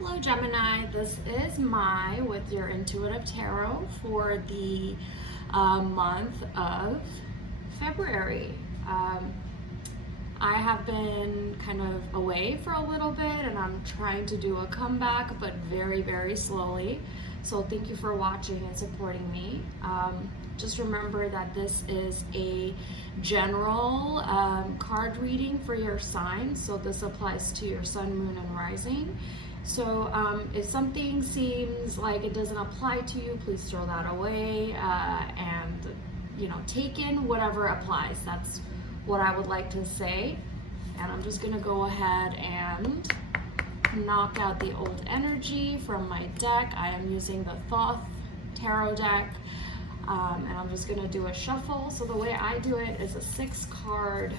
Hello Gemini, this is Mai with your Intuitive Tarot for the month of February. I have been kind of away for a little bit and I'm trying to do a comeback, but very, very slowly. So thank you for watching and supporting me. Just remember that this is a general card reading for your sign. So this applies to your sun, moon, and rising. So if something seems like it doesn't apply to you, please throw that away and take in whatever applies. That's what I would like to say. And I'm just gonna go ahead and knock out the old energy from my deck. I am using the Thoth Tarot deck. And I'm just gonna do a shuffle. So the way I do it is a 6-card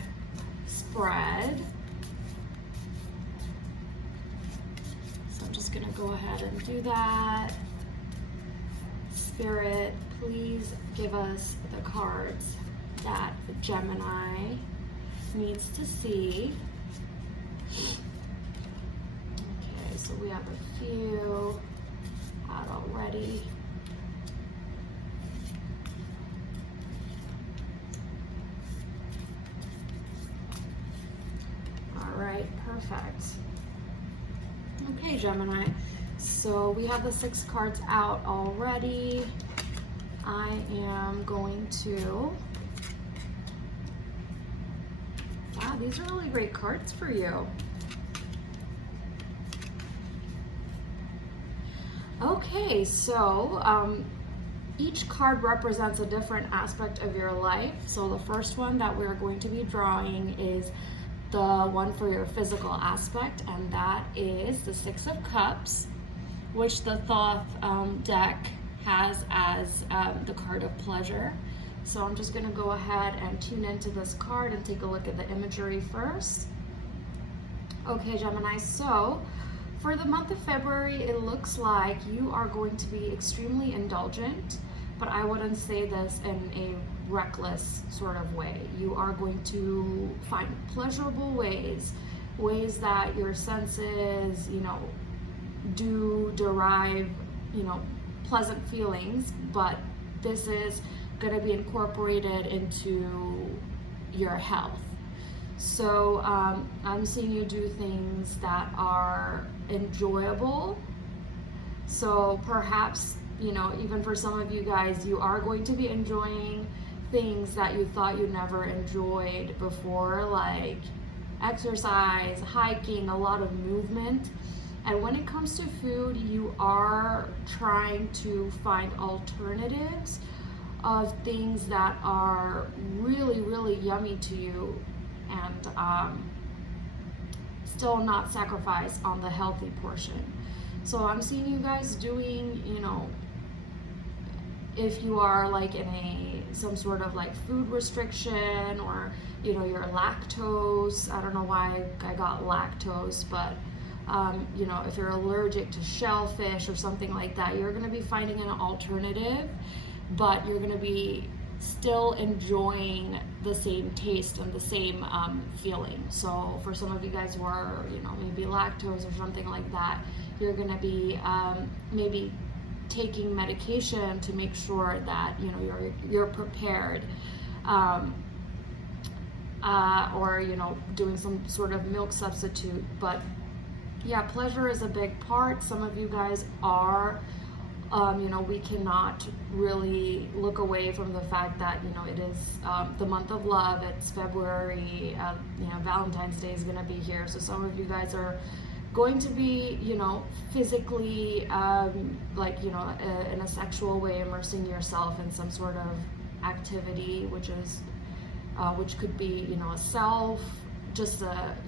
spread. So I'm just gonna go ahead and do that. Spirit, please give us the cards that Gemini needs to see. Okay, so we have a few out already. All right, perfect. Okay, Gemini, so we have the 6 cards out already. I am going to, wow, these are really great cards for you. Okay, so each card represents a different aspect of your life. So the first one that we're going to be drawing is the one for your physical aspect, and that is the 6 of Cups, which the Thoth deck has as the card of pleasure. So I'm just gonna go ahead and tune into this card and take a look at the imagery first. Okay, Gemini, so for the month of February, it looks like you are going to be extremely indulgent, but I wouldn't say this in a reckless sort of way. You are going to find pleasurable ways that your senses, do derive, pleasant feelings, but this is going to be incorporated into your health. So I'm seeing you do things that are enjoyable. So perhaps, even for some of you guys, you are going to be enjoying things that you thought you never enjoyed before, like exercise, hiking, a lot of movement. And when it comes to food, you are trying to find alternatives of things that are really, really yummy to you and still not sacrifice on the healthy portion. So I'm seeing you guys doing, if you are like in some sort of like food restriction, or you're lactose, I don't know why I got lactose, but if you're allergic to shellfish or something like that, you're going to be finding an alternative, but you're going to be still enjoying the same taste and the same feeling. So for some of you guys who are maybe lactose or something like that, you're going to be maybe taking medication to make sure that you're prepared, or doing some sort of milk substitute. But yeah, pleasure is a big part. Some of you guys are we cannot really look away from the fact that it is the month of love. It's February. Valentine's Day is going to be here, so some of you guys are going to be physically in a sexual way, immersing yourself in some sort of activity, which could be a self, just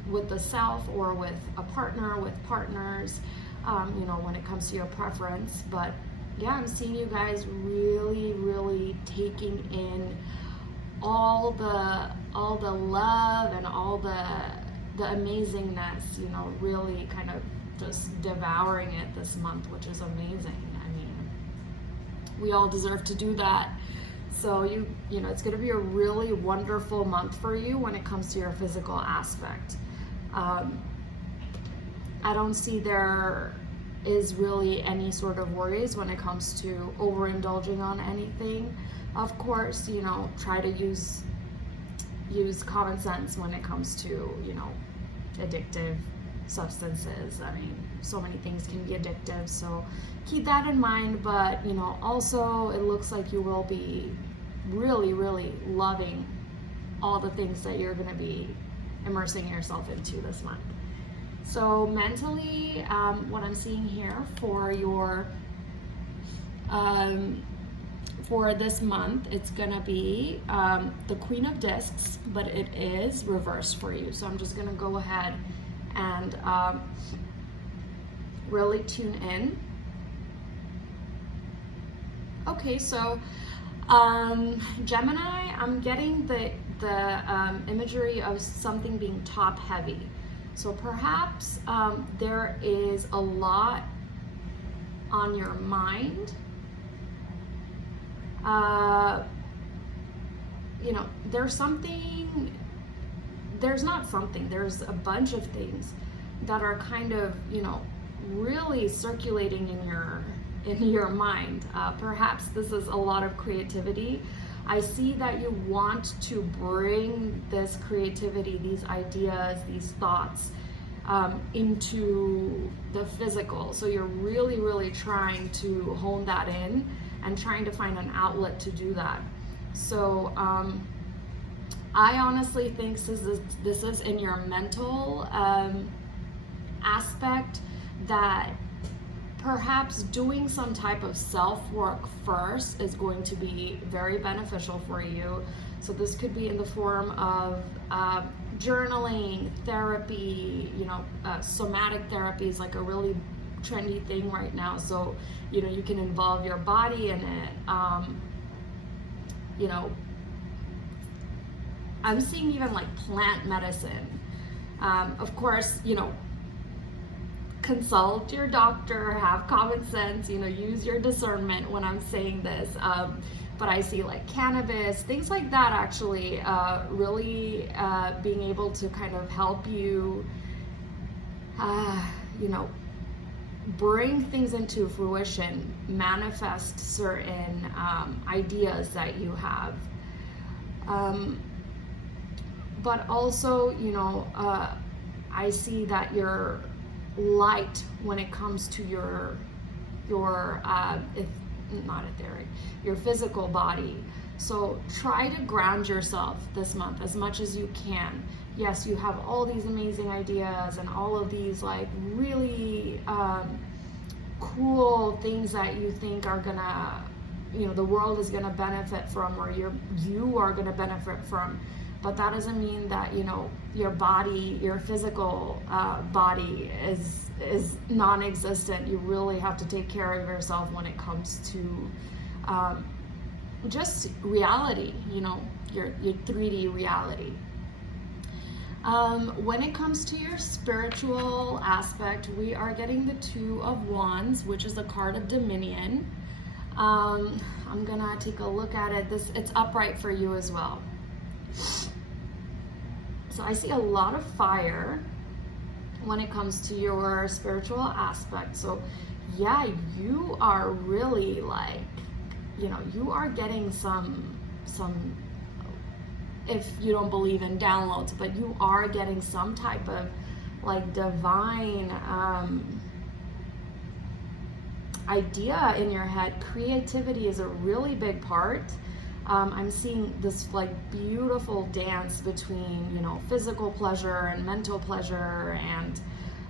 with the self, or with a partner, with partners, when it comes to your preference. But yeah, I'm seeing you guys really, really taking in all the love and all the amazingness, really kind of just devouring it this month, which is amazing. I mean, we all deserve to do that. So it's going to be a really wonderful month for you when it comes to your physical aspect. I don't see there is really any sort of worries when it comes to overindulging on anything. Of course, you know, try to use common sense when it comes to, you know, addictive substances. I mean, so many things can be addictive, so keep that in mind. But, you know, also it looks like you will be really, really loving all the things that you're going to be immersing yourself into this month. So mentally, what I'm seeing here for your for this month, it's gonna be the Queen of Discs, but it is reversed for you. So I'm just gonna go ahead and really tune in. Okay, so Gemini, I'm getting the imagery of something being top heavy. So perhaps there is a lot on your mind. You know, there's a bunch of things that are kind of, you know, really circulating in your mind. Perhaps this is a lot of creativity. I see that you want to bring this creativity, these ideas, these thoughts into the physical. So you're really, really trying to hone that in and trying to find an outlet to do that. So I honestly think this is in your mental aspect, that perhaps doing some type of self-work first is going to be very beneficial for you. So this could be in the form of journaling, therapy, you know, somatic therapy is like a really trendy thing right now. So, you know, you can involve your body in it. You know, I'm seeing even like plant medicine. Of course, you know, consult your doctor, have common sense, you know, use your discernment when I'm saying this. But I see like cannabis, things like that actually really being able to kind of help you, you know, bring things into fruition, manifest certain ideas that you have. But also, you know, I see that you're light when it comes to your your physical body. So try to ground yourself this month as much as you can. Yes, you have all these amazing ideas and all of these like really cool things that you think are gonna, you know, the world is gonna benefit from, or you are gonna benefit from. But that doesn't mean that, you know, your body, your physical body is non-existent. You really have to take care of yourself when it comes to just reality, you know, your 3D reality. When it comes to your spiritual aspect, we are getting the Two of Wands, which is a card of dominion. I'm gonna take a look at it. It's upright for you as well. So I see a lot of fire when it comes to your spiritual aspect. So yeah, you are really like, you know, you are getting some, if you don't believe in downloads, but you are getting some type of like divine idea in your head. Creativity is a really big part. I'm seeing this like beautiful dance between, you know, physical pleasure and mental pleasure, and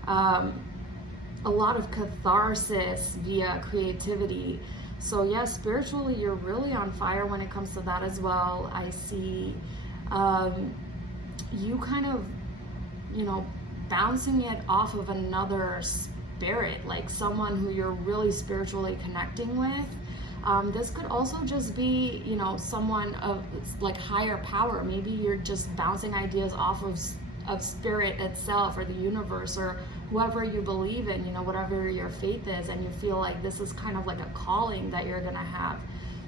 a lot of catharsis via creativity. So yeah, spiritually, you're really on fire when it comes to that as well. I see you kind of, you know, bouncing it off of another spirit, like someone who you're really spiritually connecting with. This could also just be, you know, someone of like higher power. Maybe you're just bouncing ideas off of spirit itself, or the universe, or whoever you believe in, you know, whatever your faith is, and you feel like this is kind of like a calling that you're gonna have.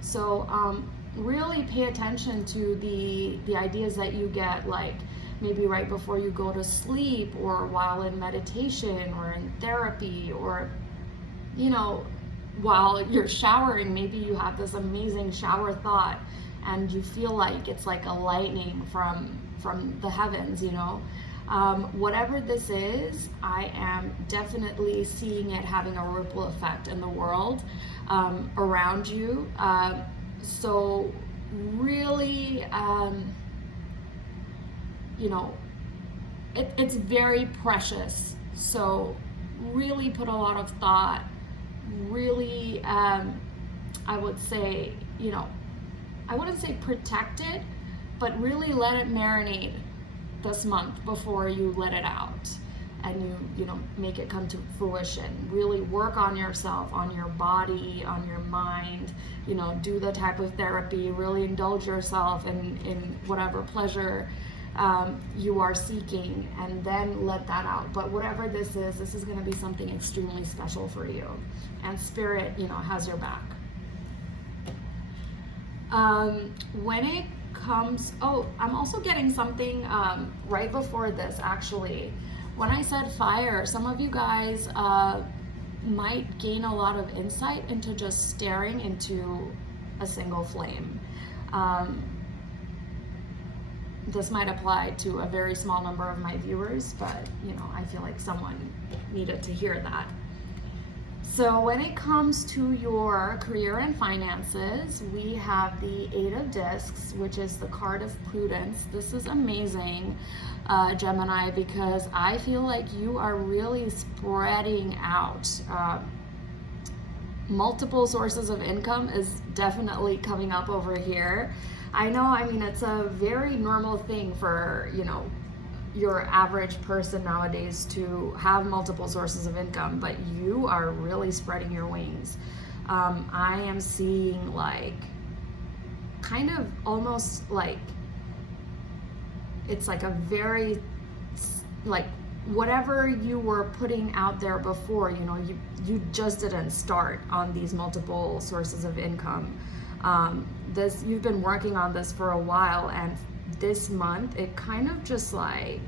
So really pay attention to the ideas that you get, like maybe right before you go to sleep, or while in meditation, or in therapy, or you know, while you're showering, maybe you have this amazing shower thought and you feel like it's like a lightning from the heavens, you know. Whatever this is, I am definitely seeing it having a ripple effect in the world around you. So really, you know, it's very precious. So really put a lot of thought, really, I would say, you know, I wouldn't say protect it, but really let it marinate this month before you let it out and you know, make it come to fruition. Really work on yourself, on your body, on your mind, you know, do the type of therapy, really indulge yourself in whatever pleasure you are seeking, and then let that out. But whatever this is going to be something extremely special for you, and spirit, you know, has your back. When it comes, oh, I'm also getting something right before this, actually. When I said fire, some of you guys might gain a lot of insight into just staring into a single flame. This might apply to a very small number of my viewers, but you know, I feel like someone needed to hear that. So when it comes to your career and finances, we have the Eight of Discs, which is the card of prudence. This is amazing, Gemini, because I feel like you are really spreading out. Multiple sources of income is definitely coming up over here. I know, I mean, it's a very normal thing for, you know, your average person nowadays to have multiple sources of income, but you are really spreading your wings. I am seeing like kind of almost like it's like a very like whatever you were putting out there before, you know, you just didn't start on these multiple sources of income. You've been working on this for a while, and this month it kind of just like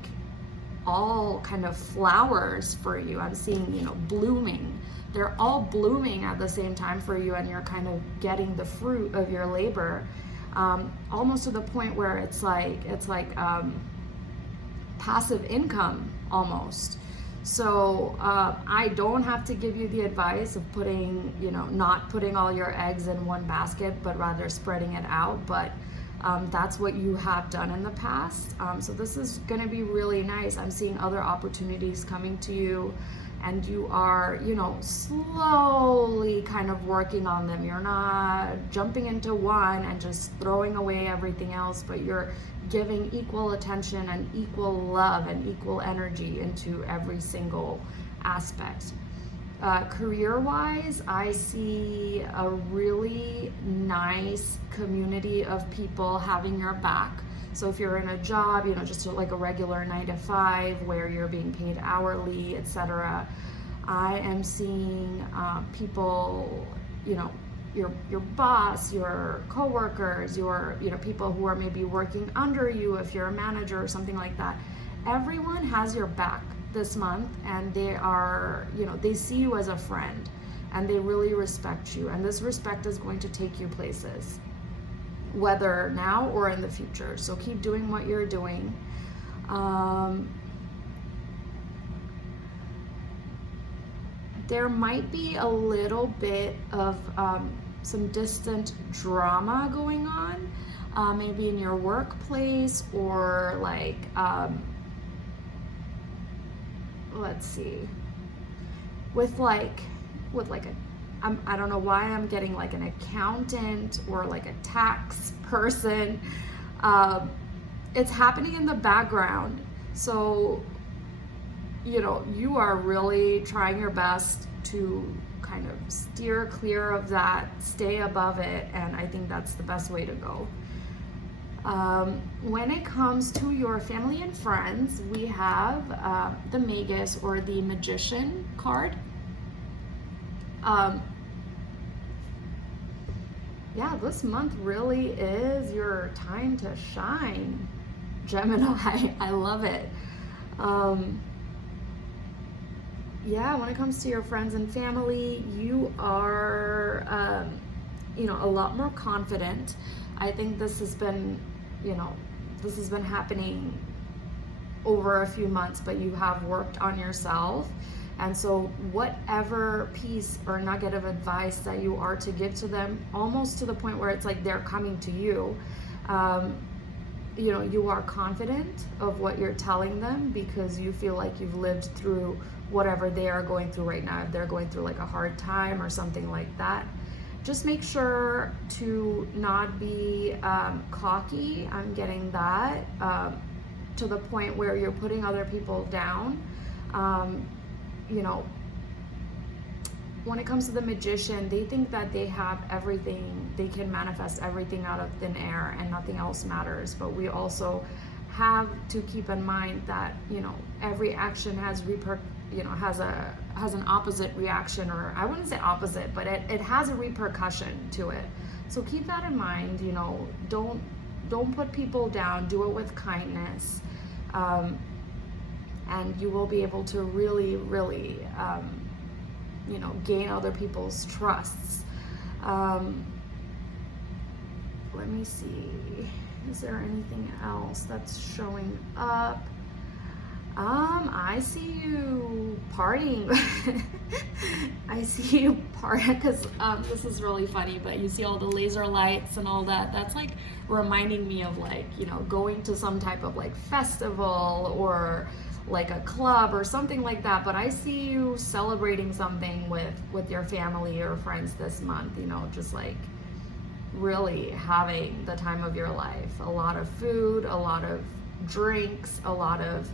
all kind of flowers for you. I'm seeing, you know, blooming. They're all blooming at the same time for you, and you're kind of getting the fruit of your labor, almost to the point where it's like passive income almost. So I don't have to give you the advice of putting, you know, not putting all your eggs in one basket, but rather spreading it out. But that's what you have done in the past. So this is going to be really nice. I'm seeing other opportunities coming to you, and you are, you know, slowly kind of working on them. You're not jumping into one and just throwing away everything else, but you're giving equal attention and equal love and equal energy into every single aspect. Career-wise, I see a really nice community of people having your back. So if you're in a job, you know, just like a regular 9 to 5 where you're being paid hourly, etc., I am seeing people, you know, your boss, your coworkers, your, you know, people who are maybe working under you if you're a manager or something like that. Everyone has your back this month, and they are, you know, they see you as a friend, and they really respect you, and this respect is going to take you places, whether now or in the future. So keep doing what you're doing. There might be a little bit of some distant drama going on, maybe in your workplace, or like, let's see, with a, I don't know why I'm getting like an accountant or like a tax person. It's happening in the background. So, you know, you are really trying your best to kind of steer clear of that, stay above it, and I think that's the best way to go. When it comes to your family and friends, we have the Magus, or the Magician card. Yeah, this month really is your time to shine, Gemini. I love it. yeah, when it comes to your friends and family, you are, a lot more confident. I think this has been, this has been happening over a few months, but you have worked on yourself. And so whatever piece or nugget of advice that you are to give to them, almost to the point where it's like they're coming to you, you are confident of what you're telling them because you feel like you've lived through whatever they are going through right now. If they're going through like a hard time or something like that, just make sure to not be cocky. I'm getting that to the point where you're putting other people down. When it comes to the magician, they think that they have everything, they can manifest everything out of thin air and nothing else matters. But we also have to keep in mind that, every action has has an opposite reaction, or I wouldn't say opposite, but it has a repercussion to it. So keep that in mind. Don't put people down, do it with kindness. And you will be able to really, really, gain other people's trusts. Let me see. Is there anything else that's showing up? I see you partying. I see you partying because this is really funny, but you see all the laser lights and all that. That's like reminding me of going to some type of like festival or like a club or something like that. But I see you celebrating something with your family or friends this month, just like really having the time of your life. A lot of food, a lot of drinks, a lot of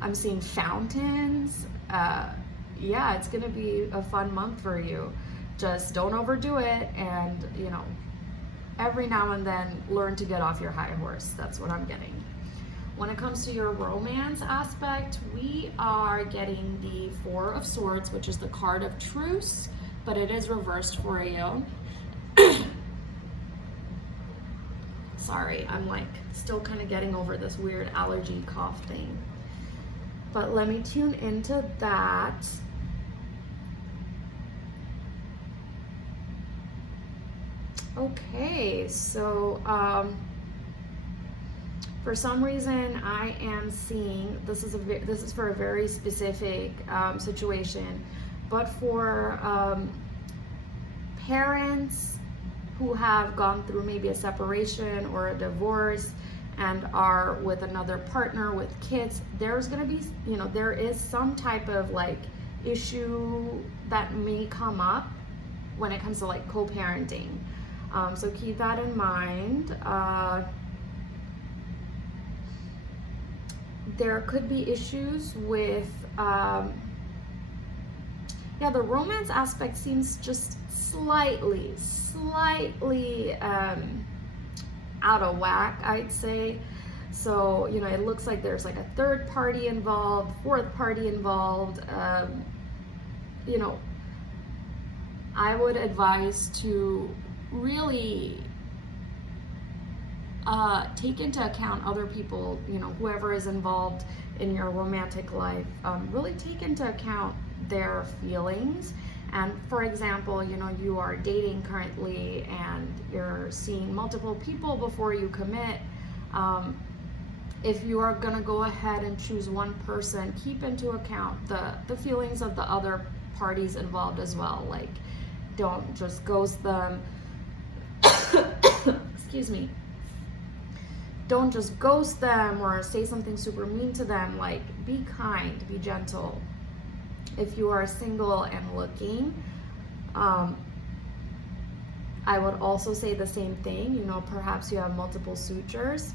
I'm seeing fountains. Yeah, it's gonna be a fun month for you. Just don't overdo it, and every now and then learn to get off your high horse. That's what I'm getting. When it comes to your romance aspect, we are getting the Four of Swords, which is the card of truce, but it is reversed for you. Sorry, I'm like still kind of getting over this weird allergy cough thing. But let me tune into that. Okay, so for some reason I am seeing this is for a very specific situation, but for parents who have gone through maybe a separation or a divorce and are with another partner with kids, there's gonna be, there is some type of like issue that may come up when it comes to like co-parenting. So keep that in mind. There could be issues with, the romance aspect seems just slightly out of whack, I'd say. So, it looks like there's like a third party involved, fourth party involved. I would advise to really take into account other people, whoever is involved in your romantic life. Really take into account their feelings. And for example, you are dating currently and you're seeing multiple people before you commit. If you are gonna go ahead and choose one person, keep into account the feelings of the other parties involved as well. Like, don't just ghost them. Excuse me. Don't just ghost them or say something super mean to them. Like, be kind, be gentle. If you are single and looking, I would also say the same thing. Perhaps you have multiple suitors.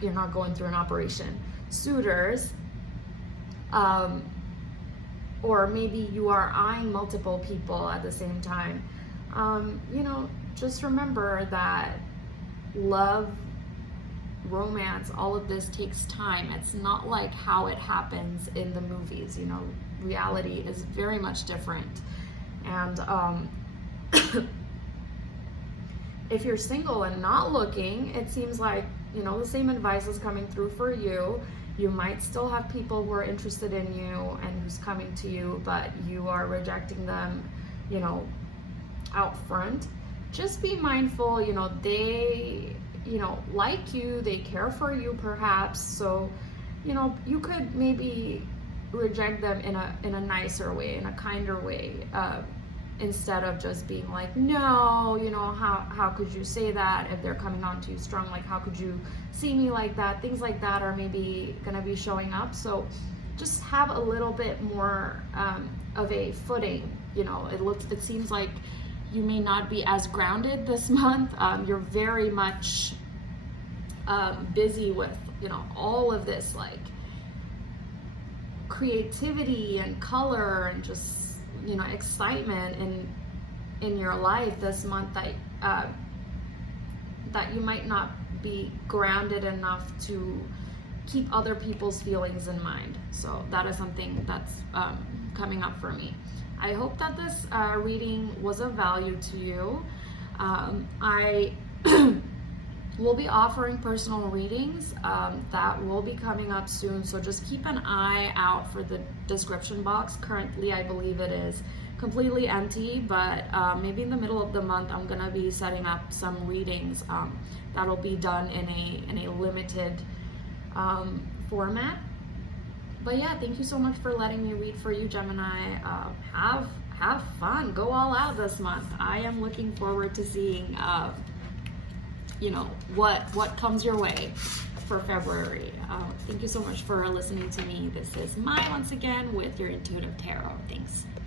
You're not going through an operation. Suitors. Or maybe you are eyeing multiple people at the same time. Just remember that love, romance, all of this takes time. It's not like how it happens in the movies. Reality is very much different. And if you're single and not looking, it seems like the same advice is coming through for you. You might still have people who are interested in you and who's coming to you, but you are rejecting them, you know, out front. Just be mindful, you know, they, you know, like you, they care for you perhaps, so, you know, you could maybe reject them in a nicer way, in a kinder way, instead of just being like, no, you know, how could you say that? If they're coming on to you strong, like, how could you see me like that? Things like that are maybe gonna be showing up. So just have a little bit more of a footing. You know, it seems like you may not be as grounded this month. You're very much busy with, you know, all of this like creativity and color and just, you know, excitement in your life this month, that you might not be grounded enough to keep other people's feelings in mind. So that is something that's coming up for me. I hope that this reading was of value to you. I will be offering personal readings that will be coming up soon, so just keep an eye out for the description box. Currently, I believe it is completely empty, but maybe in the middle of the month I'm gonna be setting up some readings that'll be done in a limited format. But yeah, thank you so much for letting me read for you, Gemini. Have fun, go all out this month. I am looking forward to seeing you know, what comes your way for February. Thank you so much for listening to me. This is Mai once again with your Intuitive Tarot. Thanks.